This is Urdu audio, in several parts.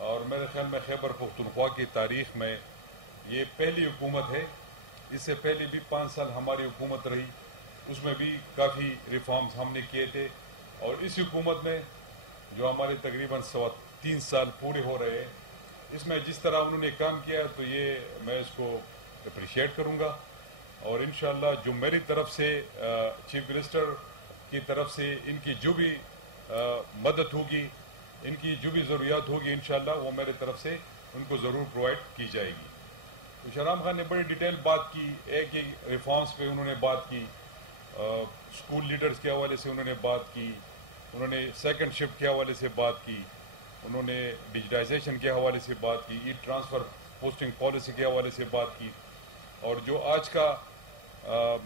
اور میرے خیال میں خیبر پختونخوا کی تاریخ میں یہ پہلی حکومت ہے. اس سے پہلے بھی 5 سال ہماری حکومت رہی, اس میں بھی کافی ریفارمز ہم نے کیے تھے, اور اس حکومت میں جو ہمارے تقریباً 3 سال پورے ہو رہے ہیں, اس میں جس طرح انہوں نے کام کیا تو یہ میں اس کو اپریشیٹ کروں گا. اور انشاءاللہ جو میری طرف سے چیف منسٹر کی طرف سے ان کی جو بھی مدد ہوگی, ان کی جو بھی ضروریات ہوگی, انشاءاللہ وہ میرے طرف سے ان کو ضرور پرووائڈ کی جائے گی. تو شہرام خان نے بڑی ڈیٹیل بات کی, ایک ریفارمز پہ انہوں نے بات کی, اسکول لیڈرز کے حوالے سے انہوں نے بات کی, انہوں نے سیکنڈ شفٹ کے حوالے سے بات کی, انہوں نے ڈیجیٹائزیشن کے حوالے سے بات کی, ای ٹرانسفر پوسٹنگ پالیسی کے حوالے سے بات کی, اور جو آج کا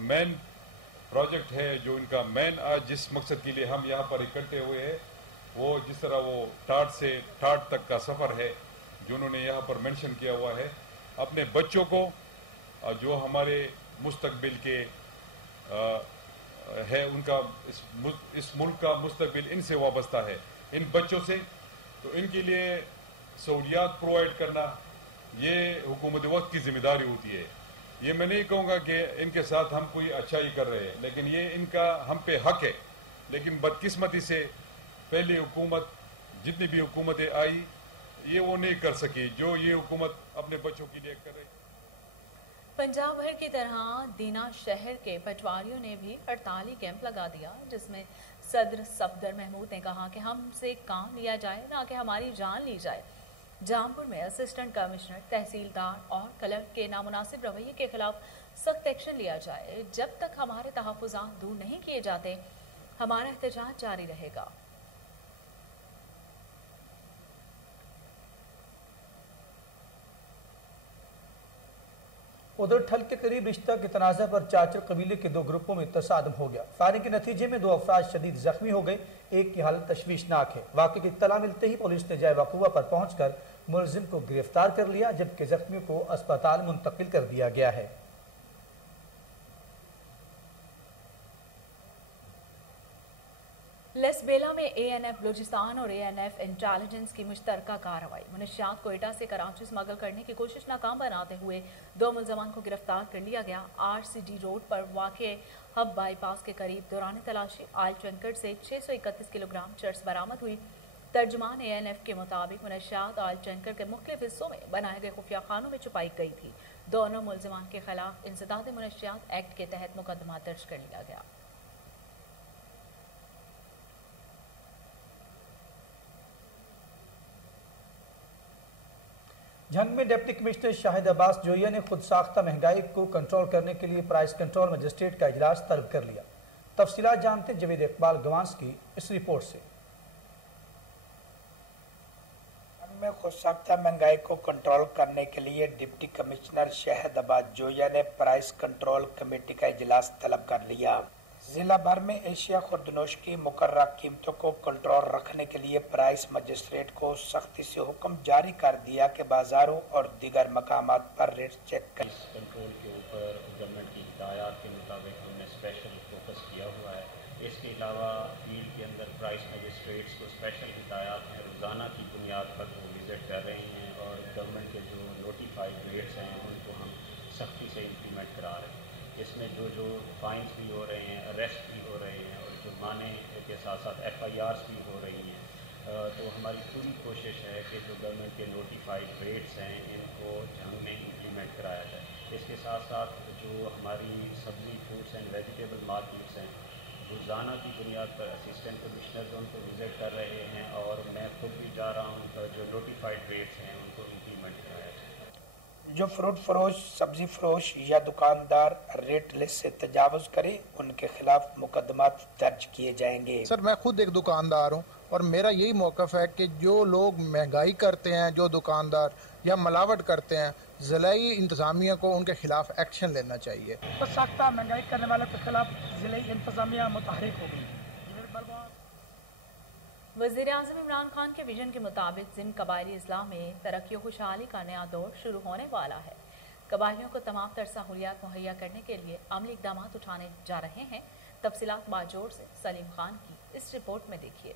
مین پروجیکٹ ہے, جو ان کا مین آج جس مقصد کے لیے ہم یہاں پر اکٹھے ہوئے ہیں, وہ جس طرح وہ ٹاٹ سے ٹاٹ تک کا سفر ہے جو انہوں نے یہاں پر مینشن کیا ہوا ہے, اپنے بچوں کو جو ہمارے مستقبل کے ہے, ان کا اس ملک کا مستقبل ان سے وابستہ ہے, ان بچوں سے, تو ان کے لیے سہولیات پرووائڈ کرنا یہ حکومت وقت کی ذمہ داری ہوتی ہے. یہ میں نہیں کہوں گا کہ ان کے ساتھ ہم کوئی اچھائی کر رہے ہیں, لیکن یہ ان کا ہم پہ حق ہے. لیکن بدقسمتی سے پہلی حکومت جتنی بھی حکومتیں آئی یہ وہ نہیں کر سکی جو یہ حکومت اپنے بچوں کے لیے کر رہی. پنجاب بھر کی طرح دینا شہر کے پٹواریوں نے بھی ہڑتالی کیمپ لگا دیا, جس میں صدر صفدر محمود نے کہا کہ ہم سے کام لیا جائے نہ کہ ہماری جان لی جائے. جامپور میں اسسٹنٹ کمشنر, تحصیلدار اور کلرک کے نامناسب رویے کے خلاف سخت ایکشن لیا جائے. جب تک ہمارے تحفظات دور نہیں کیے جاتے ہمارا احتجاج جاری رہے گا. ادھر ٹھل کے قریب رشتہ کے تنازع پر چاچر قبیلے کے 2 گروپوں میں تصادم ہو گیا. فائرنگ کے نتیجے میں 2 افراد شدید زخمی ہو گئے, ایک کی حالت تشویشناک ہے. واقعے کی اطلاع ملتے ہی پولیس نے جائے وقوع پر پہنچ کر ملزم کو گرفتار کر لیا, جبکہ زخمیوں کو اسپتال منتقل کر دیا گیا ہے. لیس بیلا میں اے این ایف بلوچستان اور اے این ایف انٹیلیجنس کی مشترکہ کارروائی. منشیات کوئٹہ سے کراچی اسمگل کرنے کی کوشش ناکام بناتے ہوئے 2 ملزمان کو گرفتار کر لیا گیا. RCD روڈ پر واقع ہب بائی پاس کے قریب دوران تلاشی آئل ٹینکر سے 631 کلو گرام چرس برآمد ہوئی. ترجمان اے این ایف کے مطابق منشیات آئل ٹینکر کے مختلف حصوں میں بنائے گئے خفیہ خانوں میں چھپائی گئی تھی. دونوں ملزمان کے خلاف انسداد منشیات ایکٹ کے تحت مقدمہ درج کر لیا گیا. جھنگ میں ڈپٹی کمشنر شاہد عباس جوئیہ نے خود ساختہ مہنگائی کو کنٹرول کرنے کے لیے پرائس کنٹرول مجسٹریٹ کا اجلاس طلب کر لیا. تفصیلات جانتے ہیں جاوید اقبال گوانس کی اس رپورٹ سے. جھنگ میں خود ساختہ مہنگائی کو کنٹرول کرنے کے لیے ڈپٹی کمشنر شاہد عباس جوئیہ نے پرائس کنٹرول کمیٹی کا اجلاس طلب کر لیا. ضلع بھر میں اشیاء خوردنوش کی مقررہ قیمتوں کو کنٹرول رکھنے کے لیے پرائس مجسٹریٹ کو سختی سے حکم جاری کر دیا کہ بازاروں اور دیگر مقامات پر ریٹ چیک کریں. کنٹرول کے اوپر گورنمنٹ کی ہدایات کے مطابق ہم نے اسپیشل فوکس کیا ہوا ہے. اس کے علاوہ فیلڈ کے اندر پرائس مجسٹریٹس کو اسپیشل ہدایات ہیں, روزانہ کی بنیاد پر وہ وزٹ کر رہے ہیں اور گورنمنٹ کے جو نوٹیفائڈ ریٹس ہیں ان کو ہم سختی سے امپلیمنٹ کرا رہے ہیں. اس میں جو فائنس بھی ہو رہے ہیں, اریسٹ بھی ہو رہے ہیں اور جرمانے کے ساتھ ساتھ FIRs بھی ہو رہی ہیں. تو ہماری پوری کوشش ہے کہ جو گورنمنٹ کے نوٹیفائڈ ریٹس ہیں ان کو جھنگ میں امپلیمنٹ کرایا جائے. اس کے ساتھ ساتھ جو ہماری سبزی فروٹس اینڈ ویجیٹیبل مارکیٹس ہیں روزانہ کی بنیاد پر اسسٹنٹ کمشنرز ان کو وزٹ کر رہے ہیں اور میں خود بھی جا رہا ہوں. جو نوٹیفائڈ ریٹس ہیں ان کو امپلیمنٹ کرایا جائے. جو فروٹ فروش, سبزی فروش یا دکاندار ریٹ لسٹ سے تجاوز کرے ان کے خلاف مقدمات درج کیے جائیں گے. سر میں خود ایک دکاندار ہوں اور میرا یہی موقف ہے کہ جو لوگ مہنگائی کرتے ہیں, جو دکاندار یا ملاوٹ کرتے ہیں, ضلعی انتظامیہ کو ان کے خلاف ایکشن لینا چاہیے. تو سختہ مہنگائی کرنے والوں کے خلاف ضلعی انتظامیہ متحرک ہو گئی. وزیر اعظم عمران خان کے ویژن کے مطابق ضمن قبائلی اضلاع میں ترقی و خوشحالی کا نیا دور شروع ہونے والا ہے. قبائلیوں کو تمام تر سہولیات مہیا کرنے کے لیے عملی اقدامات اٹھانے جا رہے ہیں. تفصیلات باجوڑ سے سلیم خان کی اس رپورٹ میں دیکھیے.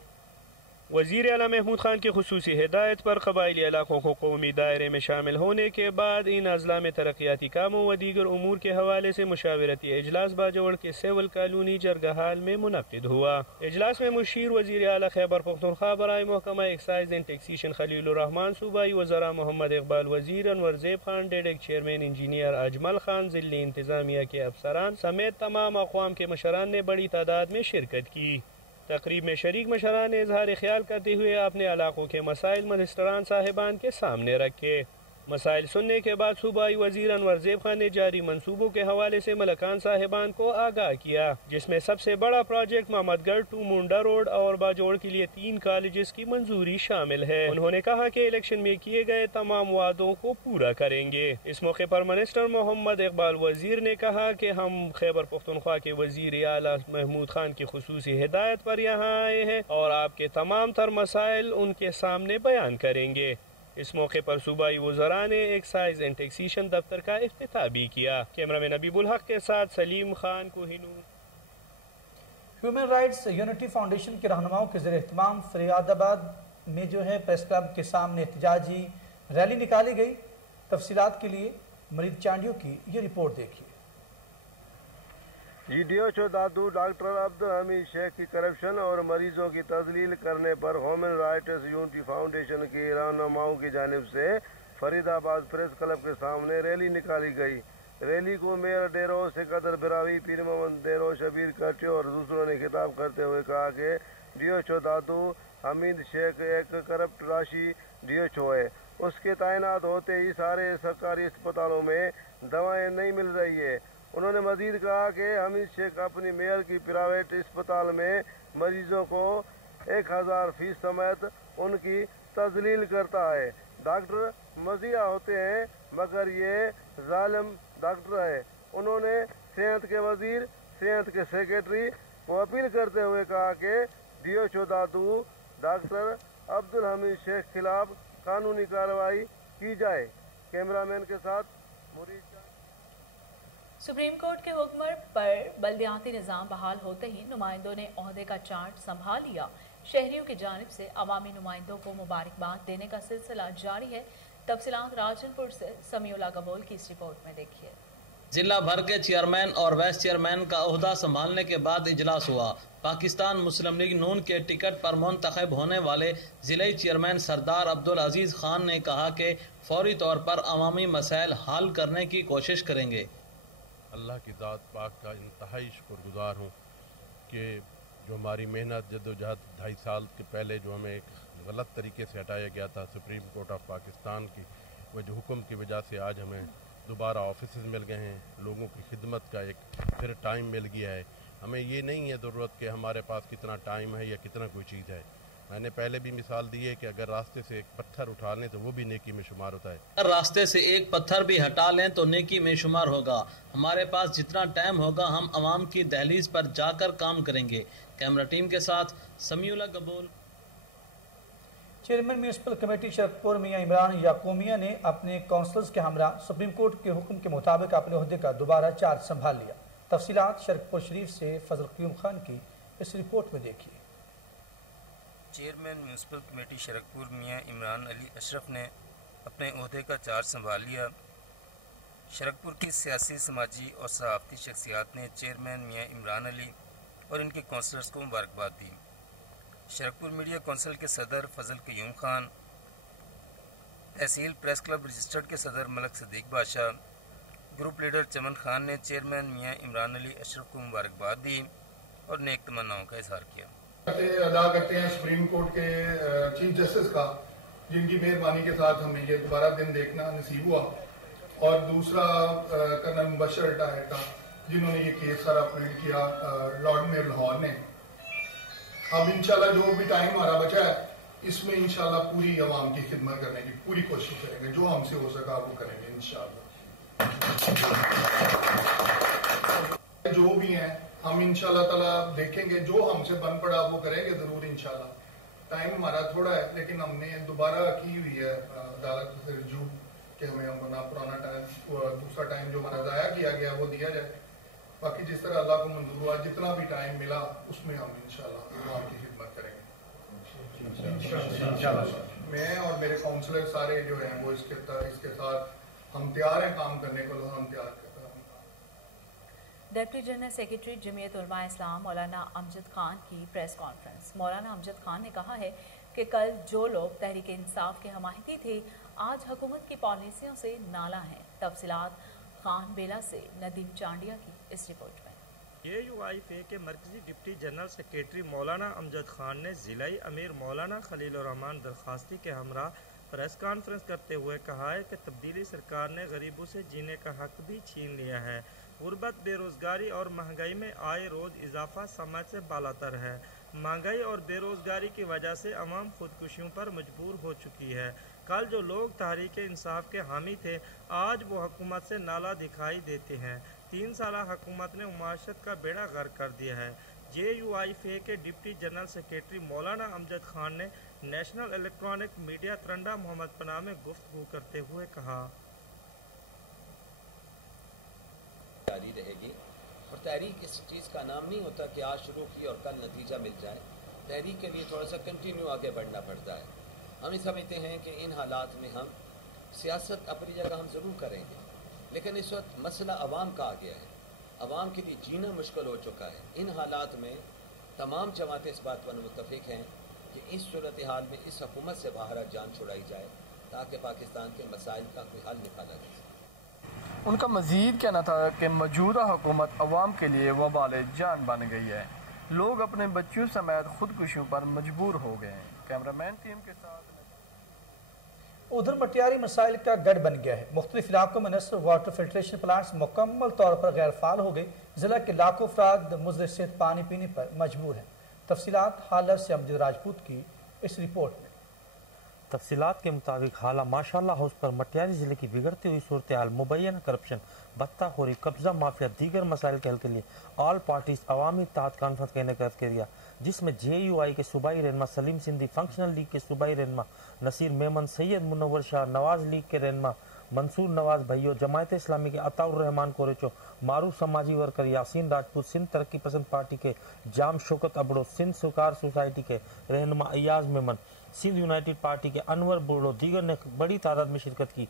وزیر اعلیٰ محمود خان کی خصوصی ہدایت پر قبائلی علاقوں کو قومی دائرے میں شامل ہونے کے بعد ان اضلاع میں ترقیاتی کاموں و دیگر امور کے حوالے سے مشاورتی اجلاس باجوڑ کے سول کالونی جرگہ ہال میں منعقد ہوا۔ اجلاس میں مشیر وزیر اعلیٰ خیبر پختونخوا برائے محکمہ ایکسائز اینڈ ٹیکسیشن خلیل الرحمان، صوبائی وزراء محمد اقبال وزیر، انور زیب خان ڈیڈک چیئرمین انجینئر اجمل خان، ضلعی انتظامیہ کے افسران سمیت تمام اقوام کے مشران نے بڑی تعداد میں شرکت کی۔ تقریب میں شریک مشران نے اظہار خیال کرتے ہوئے اپنے علاقوں کے مسائل منسٹران صاحبان کے سامنے رکھے۔ مسائل سننے کے بعد صوبائی وزیر انور زیب خان نے جاری منصوبوں کے حوالے سے ملکان صاحبان کو آگاہ کیا، جس میں سب سے بڑا پروجیکٹ محمد گڑھ ٹو مونڈا روڈ اور باجوڑ کے لیے 3 کالجز کی منظوری شامل ہے۔ انہوں نے کہا کہ الیکشن میں کیے گئے تمام وعدوں کو پورا کریں گے۔ اس موقع پر منسٹر محمد اقبال وزیر نے کہا کہ ہم خیبر پختونخوا کے وزیر اعلیٰ محمود خان کی خصوصی ہدایت پر یہاں آئے ہیں اور آپ کے تمام تر مسائل ان کے سامنے بیان کریں گے۔ اس موقع پر صوبائی وزراء نے ایکسائز اینڈ ٹیکسیشن دفتر کا افتتاح بھی کیا۔ کیمرہ مین نبیب الحق کے ساتھ Saleem Khan Kohinoor. Human rights unity foundation کے رہنماؤں کے زیر اہتمام فریاد آباد میں پریس کلب کے سامنے احتجاجی ریلی نکالی گئی۔ تفصیلات کے لیے مرید چانڈیو کی یہ رپورٹ دیکھیے۔ ڈیو دادو ڈاکٹر عبدالحمید شیخ کی کرپشن اور مریضوں کی تذلیل کرنے پر ہیومن رائٹس یونٹی فاؤنڈیشن کی رہنماؤں کی جانب سے فرید آباد پریس کلب کے سامنے ریلی نکالی گئی۔ ریلی کو میئر ڈیرو سکندر براوی، پیر محمد ڈیرو، شبیر کٹیو اور دوسروں نے خطاب کرتے ہوئے کہا کہ ڈیو دادو حمید شیخ ایک کرپٹ راشی ڈیو ہے۔ اس کے تعینات ہوتے ہی سارے سرکاری اسپتالوں میں دوائیں نہیں مل رہی ہے۔ انہوں نے مزید کہا کہ حمید شیخ اپنی میئر کی پرائیویٹ اسپتال میں مریضوں کو 1000 فیس سمیت ان کی تذلیل کرتا ہے۔ ڈاکٹر مزیح ہوتے ہیں مگر یہ ظالم ڈاکٹر ہے۔ انہوں نے صحت کے وزیر، صحت کے سیکریٹری کو اپیل کرتے ہوئے کہا کہ ڈیو دادو ڈاکٹر عبدالحمید شیخ خلاف قانونی کارروائی کی جائے۔ کیمرہ مین کے ساتھ مرید۔ سپریم کورٹ کے حکم پر بلدیاتی نظام بحال ہوتے ہی نمائندوں نے عہدے کا چارج سنبھال لیا۔ شہریوں کی جانب سے عوامی نمائندوں کو مبارکباد دینے کا سلسلہ جاری ہے۔ تفصیلات راجن پور سے سمیع اللہ قبول کی اس رپورٹ میں دیکھیے۔ ضلع بھر کے چیئرمین اور وائس چیئرمین کا عہدہ سنبھالنے کے بعد اجلاس ہوا۔ پاکستان مسلم لیگ نون کے ٹکٹ پر منتخب ہونے والے ضلعی چیئرمین سردار عبدالعزیز خان نے کہا کہ فوری طور پر عوامی مسائل حل کرنے کی کوشش کریں گے۔ اللہ کی ذات پاک کا انتہائی شکر گزار ہوں کہ جو ہماری محنت جدوجہد 2.5 سال کے پہلے جو ہمیں ایک غلط طریقے سے ہٹایا گیا تھا سپریم کورٹ آف پاکستان کی وجہ حکم کی وجہ سے آج ہمیں دوبارہ آفیسز مل گئے ہیں، لوگوں کی خدمت کا ایک پھر ٹائم مل گیا ہے۔ ہمیں یہ نہیں ہے ضرورت کہ ہمارے پاس کتنا ٹائم ہے یا کتنا کوئی چیز ہے۔ میں نے پہلے بھی مثال دی ہے کہ اگر راستے سے ایک پتھر اٹھا لیں تو وہ بھی نیکی میں شمار ہوتا ہے۔ اگر راستے سے ایک پتھر بھی ہٹا لیں تو نیکی میں شمار ہوگا۔ ہمارے پاس جتنا ٹائم ہوگا ہم عوام کی دہلیز پر جا کر کام کریں گے۔ کیمرہ ٹیم کے ساتھ سمیع اللہ قبول۔ چیئرمین میونسپل کمیٹی شرکپور میاں عمران یعقومیہ نے اپنے کونسلز کے ہمراہ سپریم کورٹ کے حکم کے مطابق اپنے عہدے کا دوبارہ چارج سنبھال لیا۔ تفصیلات شرکپور شریف سے فضل قیوم خان کی اس رپورٹ میں دیکھیے۔ چیئرمین میونسپل کمیٹی شرکپور میاں عمران علی اشرف نے اپنے عہدے کا چارج سنبھال لیا۔ شرکپور کی سیاسی، سماجی اور صحافتی شخصیات نے چیئرمین میاں عمران علی اور ان کے کونسلرز کو مبارکباد دی۔ شرکپور میڈیا کونسل کے صدر فضل قیوم خان، تحصیل پریس کلب رجسٹرڈ کے صدر ملک صدیق بادشاہ، گروپ لیڈر چمن خان نے چیئرمین میاں عمران علی اشرف کو مبارکباد دی اور نیک تمناؤں کا اظہار کیا۔ ادا کرتے ہیں سپریم کورٹ کے چیف جسٹس کا، جن کی مہربانی کے ساتھ ہمیں یہ دوبارہ دن دیکھنا نصیب ہوا، اور دوسرا کرنل مبشر ریٹائرڈ کا، جنہوں نے یہ کیس سارا اپوائنٹ کیا لارڈ میئر لاہور نے۔ اب انشاءاللہ جو بھی ٹائم ہمارا بچا ہے اس میں انشاءاللہ پوری عوام کی خدمت کرنے کی پوری کوشش کریں گے، جو ہم سے ہو سکا وہ کریں گے انشاءاللہ۔ جو بھی ہیں ہم انشاءاللہ تعالیٰ دیکھیں گے، جو ہم سے بن پڑا وہ کریں گے ضرور انشاءاللہ۔ ٹائم ہمارا تھوڑا ہے لیکن ہم نے دوبارہ کی ہوئی ہے عدالت سے رجوع کہ ہمیں اپنا پرانا ٹائم، دوسرا ٹائم جو ہمارا ضائع کیا گیا وہ دیا جائے۔ باقی جس طرح اللہ کو منظور ہوا جتنا بھی ٹائم ملا اس میں ہم انشاءاللہ عوام کی خدمت کریں گے۔ میں اور میرے کاؤنسلر سارے جو ہیں وہ اس کے ساتھ ہم تیار ہیں کام کرنے کو، ہم تیار کرتے ہیں۔ ڈپٹی جنرل سیکرٹری جمعیت علماء اسلام مولانا امجد خان کی پریس کانفرنس۔ مولانا امجد خان نے کہا ہے کہ کل جو لوگ تحریک انصاف کے حمایتی تھے آج حکومت کی پالیسیوں سے نالاں ہیں۔ تفصیلات خان بیلا سے ندیم چانڈیا کی اس رپورٹ میں۔ AUIFA کے مرکزی ڈپٹی جنرل سیکرٹری مولانا امجد خان نے ضلعی امیر مولانا خلیل الرحمان درخواستی کے ہمراہ پریس کانفرنس کرتے ہوئے کہا ہے کہ تبدیلی سرکار نے غریبوں سے جینے کا حق بھی چھین لیا ہے۔ غربت، بے روزگاری اور مہنگائی میں آئے روز اضافہ سماج سے بالاتر ہے۔ مہنگائی اور بے روزگاری کی وجہ سے عوام خودکشیوں پر مجبور ہو چکی ہے۔ کل جو لوگ تحریک انصاف کے حامی تھے آج وہ حکومت سے نالاں دکھائی دیتے ہیں۔ 3 سالہ حکومت نے معاشرت کا بیڑا غرق کر دیا ہے۔ JUIFA کے ڈپٹی جنرل سیکرٹری مولانا امجد خان نے نیشنل الیکٹرانک میڈیا ترنڈا محمد پناہ میں گفتگو کرتے ہوئے کہا، جاری رہے گی اور تحریک اس چیز کا نام نہیں ہوتا کہ آج شروع کی اور کل نتیجہ مل جائے۔ تحریک کے لیے تھوڑا سا کنٹینیو آگے بڑھنا پڑتا ہے۔ ہم یہ سمجھتے ہیں کہ ان حالات میں ہم سیاست اپنی جگہ ہم ضرور کریں گے، لیکن اس وقت مسئلہ عوام کا آ گیا ہے۔ عوام کے لیے جینا مشکل ہو چکا ہے۔ ان حالات میں تمام جماعتیں اس بات پر متفق ہیں کہ اس صورتحال میں اس حکومت سے باہر جان چھڑائی جائے تاکہ پاکستان کے مسائل کا کوئی حل نکالا جائے۔ ان کا مزید کہنا تھا کہ موجودہ حکومت عوام کے لیے وبال جان بن گئی ہے۔ لوگ اپنے بچیوں سمیت خودکشیوں پر مجبور ہو گئے ہیں۔ کیمرہ مین ٹیم کے ساتھ ادھر مٹیاری مسائل کا گڑھ بن گیا ہے۔ مختلف علاقوں میں نصر واٹر فلٹریشن پلانٹس مکمل طور پر غیر فعال ہو گئے۔ ضلع کے لاکھوں افراد مضر صحت پانی پینے پر مجبور ہیں۔ تفصیلات حالہ سے امجد راجپوت کی اس رپورٹ میں۔ تفصیلات کے مطابق حالہ ماشاءاللہ ہاؤس پر مٹیاری ضلع کی بگڑتی ہوئی صورتحال، مبینہ کرپشن، بتہ خوری، قبضہ مافیا، دیگر مسائل کے حل کے لیے آل پارٹیز عوامی اتحاد کانفرنس کا انعقاد کیا گیا، جس میں JUI کے صوبائی رہنما سلیم سندھی، فنکشنل لیگ کے صوبائی رہنما نصیر میمن، سید منور شاہ، نواز لیگ کے رہنما منصور نواز بھائیو، جماعت اسلامی کے عطاء الرحمان کوریچو، معروف سماجی ورکر یاسین راجپوت، سندھ ترقی پسند پارٹی کے جام شوکت ابڑو، سندھ سکار سوسائٹی کے رہنما ایاز میمن، سندھ یونائٹڈ پارٹی کے انور بوڑو، دیگر نے بڑی تعداد میں شرکت کی۔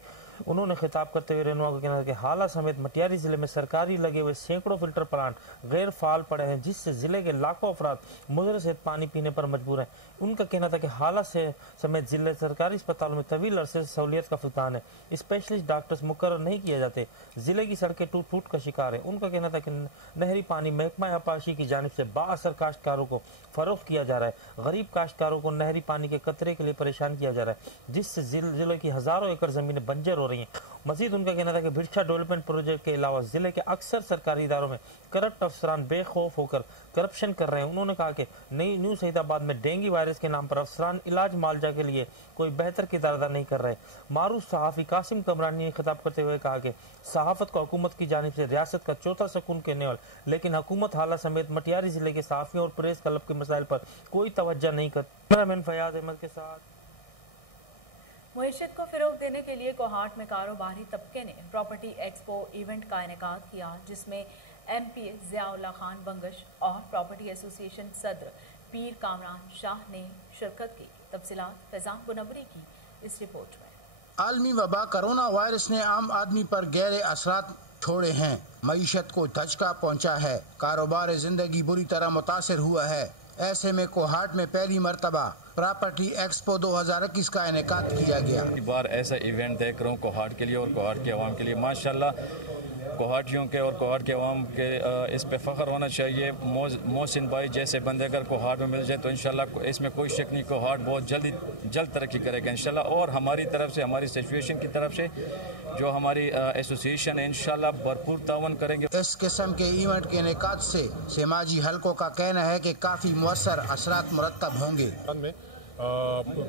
انہوں نے خطاب کرتے ہوئے رہنما کو کہنا کہ حالہ سمیت مٹیاری ضلع میں سرکاری لگے ہوئے سینکڑوں فلٹر پلانٹ غیر فعال پڑے ہیں، جس سے ضلع کے لاکھوں افراد مضر صحت پانی پینے پر مجبور ہیں۔ ان کا کہنا تھا کہ حالہ سے سمیت ضلع سرکاری اسپتالوں میں طویل عرصے سے سہولیت کا فقدان ہے، اسپیشلسٹ ڈاکٹرز مقرر نہیں کیے جاتے، ضلع کی سڑکیں ٹوٹ پھوٹ کا شکار ہیں۔ ان کا کہنا تھا کہ نہری پانی محکمہ آبپاشی کی جانب سے بااثر کاشتکاروں کو فروخت کیا جا رہا ہے، غریب کاشتکاروں کو نہری پانی کے قطرے کے لیے پریشان کیا جا رہا ہے، جس سے ضلع کی ہزاروں ایکڑ زمینیں بنجر ہو رہی ہیں۔ مزید ان کا کہنا تھا کہ بھرچا ڈیولپمنٹ پروجیکٹ کے علاوہ ضلع کے اکثر سرکاری اداروں میں کرپٹ افسران بے خوف ہو کر کرپشن کر رہے ہیں۔ انہوں نے کہا کہ نیو سعید آباد میں ڈینگی وائرس کے نام پر افسران علاج معالجہ کے لیے کوئی بہتر کردار نہیں کر رہے۔ معروف صحافی قاسم کمرانی نے خطاب کرتے ہوئے کہا کہ صحافت کو حکومت کی جانب سے ریاست کا چوتھا سکون کہنے والا، لیکن حکومت حالہ سمیت مٹیاری ضلع کے صحافیوں اور پریس کلب کے مسائل پر کوئی توجہ نہیں کرتی۔ کیمرامین فیاض احمد کے ساتھ۔ معیشت کو فروغ دینے کے لیے کوہاٹ میں کاروباری طبقے نے پراپرٹی ایکسپو ایونٹ کا انعقاد کیا، جس میں MP ضیاء اللہ خان بنگش اور پراپرٹی ایسوسی ایشن صدر پیر کامران شاہ نے شرکت کی۔ تفصیلات فیضان بنوری کی اس رپورٹ میں۔ عالمی وبا کرونا وائرس نے عام آدمی پر گہرے اثرات چھوڑے ہیں، معیشت کو دھچکا پہنچا ہے، کاروبار زندگی بری طرح متاثر ہوا ہے۔ ایسے میں کوہاٹ میں پہلی مرتبہ پراپرٹی ایکسپو 2021 کا انعقاد کیا گیا۔ بار ایسا ایونٹ دیکھ رہا ہوں کوہاٹ کے لیے اور کوہاٹ کے عوام کے لیے، ماشاءاللہ کوہاٹیوں کے اور کوہاٹ کے عوام کے اس پہ فخر ہونا چاہیے۔ محسن بھائی جیسے بندے اگر کوہاٹ میں مل جائے تو انشاءاللہ اس میں کوئی شک نہیں، کوہاٹ بہت جلد ترقی کرے گا انشاءاللہ۔ اور ہماری طرف سے، ہماری سچویشن کی طرف سے جو ہماری ایسوسیشن ہے انشاءاللہ بھرپور تعاون کریں گے۔ اس قسم کے ایونٹ کے انعقاد سے سماجی حلقوں کا کہنا ہے کہ کافی مؤثر اثرات مرتب ہوں گے۔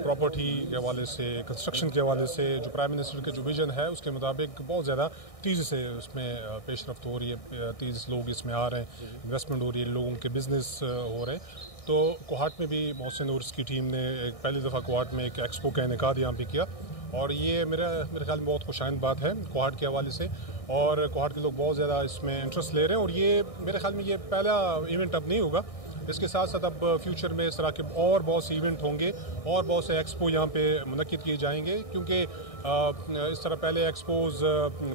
پراپرٹی کے حوالے سے، کنسٹرکشن کے حوالے سے جو پرائم منسٹر کے جو ویژن ہے اس کے مطابق بہت زیادہ تیزی سے اس میں پیش رفت ہو رہی ہے، تیزی سے لوگ اس میں آ رہے ہیں، انویسٹمنٹ ہو رہی ہے، لوگوں کے بزنس ہو رہے ہیں۔ تو کوہاٹ میں بھی محسن اور اس کی ٹیم نے ایک پہلی دفعہ کوہاٹ میں ایک ایکسپو کا انعقاد یہاں پہ کیا، اور یہ میرے خیال میں بہت خوشائند بات ہے کوہاٹ کے حوالے سے، اور کوہاٹ کے لوگ بہت زیادہ اس میں انٹرسٹ لے رہے ہیں، اور یہ میرے خیال میں یہ پہلا ایونٹ اب نہیں ہوگا، اس کے ساتھ ساتھ اب فیوچر میں اس طرح کے اور بہت سے ایونٹ ہوں گے اور بہت سے ایکسپو یہاں پہ منعقد کیے جائیں گے، کیونکہ اس طرح پہلے ایکسپوز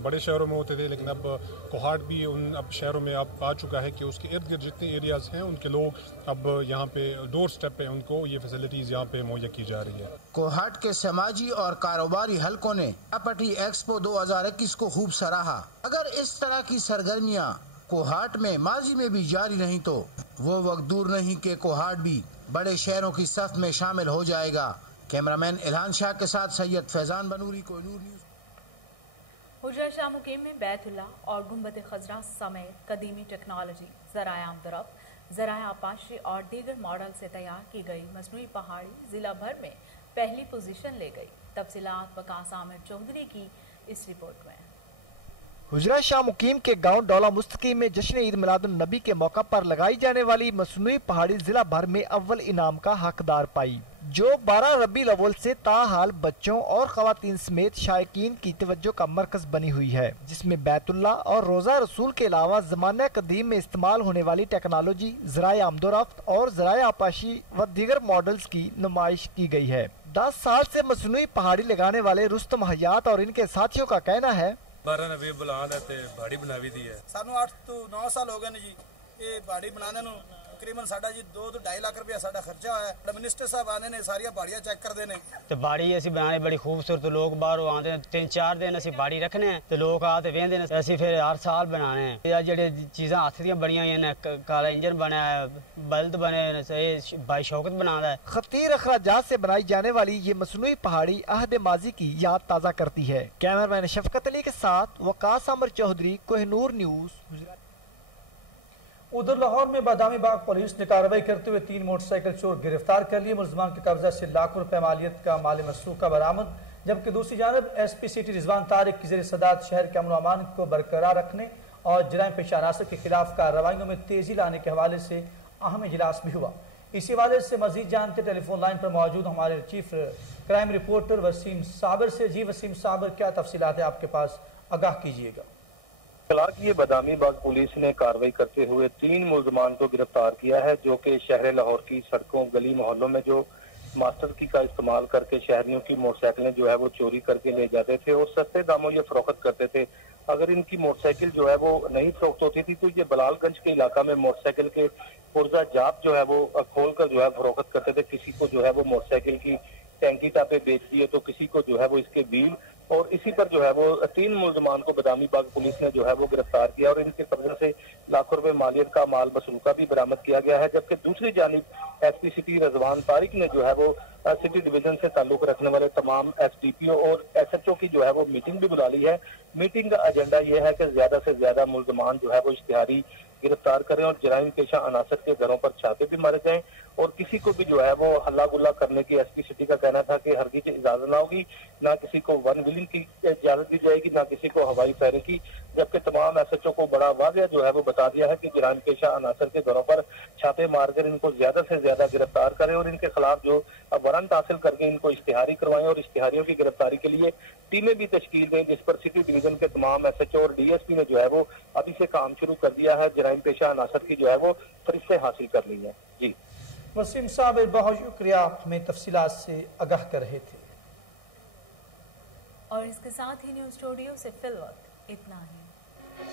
بڑے شہروں میں ہوتے تھے، لیکن اب کوہاٹ بھی ان اب شہروں میں اب آ چکا ہے کہ اس کے ارد گرد جتنے ایریاز ہیں ان کے لوگ اب یہاں پہ ڈور سٹیپ پہ ان کو یہ فیسلٹیز یہاں پہ مہیا کی جا رہی ہے۔ کوہاٹ کے سماجی اور کاروباری حلقوں نے پراپرٹی ایکسپو 2021 کو خوب سراہا۔ اگر اس طرح کی سرگرمیاں کوہاٹ میں ماضی میں بھی جاری رہیں تو وہ وقت دور نہیں کہ کوہاٹ بھی بڑے شہروں کی صف میں شامل ہو جائے گا۔ کیمرامین الہان شاہ کے ساتھ سید فیضان بنوری، کوہ نور نیوز۔ حجرہ شاہ مقیم میں بیت اللہ اور گنبد خضرا سمیت قدیمی ٹیکنالوجی، ذرائع آمدرفت، ذرائع آپاشی اور دیگر ماڈل سے تیار کی گئی مصنوعی پہاڑی ضلع بھر میں پہلی پوزیشن لے گئی۔ تفصیلات وقاص عامر چودھری کی اس رپورٹ میں۔ حجرہ شاہ مقیم کے گاؤں ڈولا مستقیم میں جشن عید میلاد النبی کے موقع پر لگائی جانے والی مصنوعی پہاڑی ضلع بھر میں اول انعام کا حقدار پائی، جو 12 ربیع الاول سے تاحال بچوں اور خواتین سمیت شائقین کی توجہ کا مرکز بنی ہوئی ہے، جس میں بیت اللہ اور روزہ رسول کے علاوہ زمانہ قدیم میں استعمال ہونے والی ٹیکنالوجی، ذرائع آمدورفت اور ذرائع آپاشی و دیگر ماڈلز کی نمائش کی گئی ہے۔ 10 سال سے مصنوعی پہاڑی لگانے والے رستم حیات اور ان کے ساتھیوں کا کہنا ہے 12 ربیع الاول ہے تے پہاڑی بناوی دی ہے۔ سانو 8 تو 9 سال ہو گئے نے جی یہ پہاڑی بنانے نو، تقریباً ساڈا جی 2 تو 2.5 لاکھ روپیہ ساڈا خرچہ ہوا ہے۔ منسٹر صاحب آنے نے ساری پہاڑیاں چیک کر دینے تے باڑی اسی بنانے بڑی خوبصورت، لوگ باہروں آندے ہیں 3-4 دن اسی باڑی رکھنے ہیں تے لوگ آتے ویندے نے، اسی پھر ہر سال بنانے ہیں۔ یہ جڑے چیزاں ہاتھ دیاں بنیاں ہیں، کالا انجن بنا ہے، بلد بنے ہیں، بھائی شوکت بنادا ہے۔ خطیر اخراجات سے بنائی جانے والی یہ مصنوعی پہاڑی عہد ماضی کی یاد تازہ کرتی ہے۔ کیمرمین شفقت علی کے ساتھ وقاص عامر چودھری، کوہ نور نیوز۔ ادھر لاہور میں بادامی باغ پولیس نے کارروائی کرتے ہوئے 3 موٹر سائیکل چور گرفتار کر لیے۔ ملزمان کے قبضہ سے لاکھوں روپے مالیت کا مال مسروقہ برآمد، جبکہ دوسری جانب ایس پی سٹی رضوان طارق کی زیر صدارت شہر کے امن و امان کو برقرار رکھنے اور جرائم پیشہ عناصر کے خلاف کارروائیوں میں تیزی لانے کے حوالے سے اہم اجلاس بھی ہوا۔ اسی حوالے سے مزید جانتے ٹیلی فون لائن پر موجود ہمارے چیف کرائم رپورٹر وسیم صابر سے۔ جی وسیم صابر، کیا تفصیلات ہیں آپ کے پاس، آگاہ کیجیے گا۔ اطلاع کی بادامی باغ پولیس نے کارروائی کرتے ہوئے 3 ملزمان کو گرفتار کیا ہے، جو کہ شہر لاہور کی سڑکوں، گلی محلوں میں جو ماسٹر کی کا استعمال کر کے شہریوں کی موٹر سائیکلیں جو ہے وہ چوری کر کے لے جاتے تھے اور سستے داموں یہ فروخت کرتے تھے۔ اگر ان کی موٹر سائیکل جو ہے وہ نہیں فروخت ہوتی تھی تو یہ بلال گنج کے علاقہ میں موٹر سائیکل کے پرزہ جات جو ہے وہ کھول کر جو ہے فروخت کرتے تھے۔ کسی کو جو ہے وہ موٹر سائیکل کی ٹینکی ٹاپے بیچ دیے تو کسی کو جو ہے وہ اس کے بیل، اور اسی پر جو ہے وہ 3 ملزمان کو بادامی باغ پولیس نے جو ہے وہ گرفتار کیا اور ان کے قبضے سے لاکھوں روپے مالیت کا مال مسروقہ بھی برآمد کیا گیا ہے۔ جبکہ دوسری جانب ایس پی سٹی رضوان طارق نے جو ہے وہ سٹی ڈویژن سے تعلق رکھنے والے تمام ایس ڈی پی او اور ایس ایچ او کی جو ہے وہ میٹنگ بھی بلا لی ہے۔ میٹنگ کا ایجنڈا یہ ہے کہ زیادہ سے زیادہ ملزمان جو ہے وہ اشتہاری گرفتار کریں اور جرائم پیشہ عناصر کے گھروں پر چھاپے بھی مارے جائیں، اور کسی کو بھی جو ہے وہ ہلہ گلا کرنے کی ایس پی سٹی کا کہنا تھا کہ ہرگز اجازت نہ ہوگی، نہ کسی کو ون ویلنگ کی اجازت دی جائے گی، نہ کسی کو ہوائی فائرنگ کی۔ جبکہ تمام ایس ایچ او کو بڑا واضح جو ہے وہ بتا دیا ہے کہ جرائم پیشہ عناصر کے گھروں پر چھاپے مار کر ان کو زیادہ سے زیادہ گرفتار کریں اور ان کے خلاف جو وارنٹ حاصل کر کے ان کو اشتہاری کروائیں اور اشتہاریوں کی گرفتاری کے لیے ٹیمیں بھی تشکیل دیں، جس پر سٹی ڈویژن کے تمام ایس ایچ او اور ڈی ایس پی نے جو ہے وہ ابھی سے کام شروع کر دیا ہے، جرائم پیشہ عناصر کی جو ہے وہ فہرستیں حاصل کر لی ہیں۔ جی وسیم صاحب، بہت شکریہ، ہمیں تفصیلات سے آگاہ کر رہے تھے۔ اور اس کے ساتھ ہی نیوز اسٹوڈیو سے فی الوقت اتنا ہی۔